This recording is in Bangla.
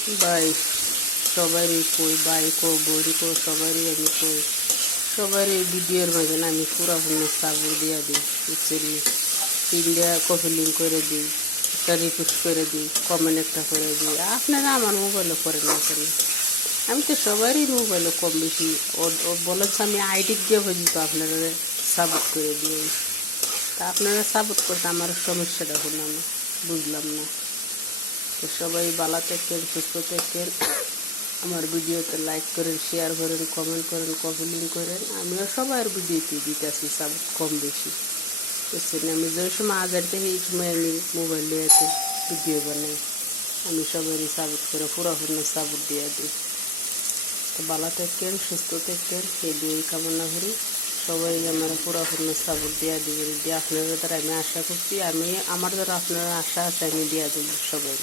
ভাই সবারই কই, ভাই কো, বোন কো, সবারই আমি কই, সবারই ভিডিওর মাঝে না আমি পুরাপুরি সাপোর্ট দিয়া দিই, বুঝছেন? তিনটা কপি লিঙ্ক করে দিই, একটা রিপোস্ট করে দিই, কমেন্ট একটা করে দিই। আপনারা আমার মোবাইলে করেন না কেন? আমি তো সবারই মোবাইলে কম বেশি বলেছে, আমি আইডি দিয়ে পর্যন্ত আপনারা সাপোর্ট করে দিই। তা আপনারা সাপোর্ট করতে আমার সমস্যাটা হলো না, বুঝলাম না। তো সবাই ভালো থাকেন, সুস্থ থাকেন। আমার ভিডিওতে লাইক করেন, শেয়ার করেন, কমেন্ট করেন, কপি লিঙ্ক করেন। আমিও সবার ভিডিওতে দিতেছি সাপোর্ট কম বেশি, বুঝছেন? আমি যে সময় আজার থেকে এই সময় আমি মোবাইলে এতে ভিডিও বানাই। আমি সবারই সাপোর্ট করে পুরোপুরি সাপোর্ট দিয়ে দিই। তো ভালো থাকেন, সুস্থ থাকেন, এই দুই কামনা করি। সবাই আমার পুরোপুরি সাপোর্ট দিয়ে দিবেন, দিয়ে আপনাদের দ্বারা আমি আশা করছি, আমার দ্বারা আপনারা আশা আছে আমি দিয়ে দেবো সবাই।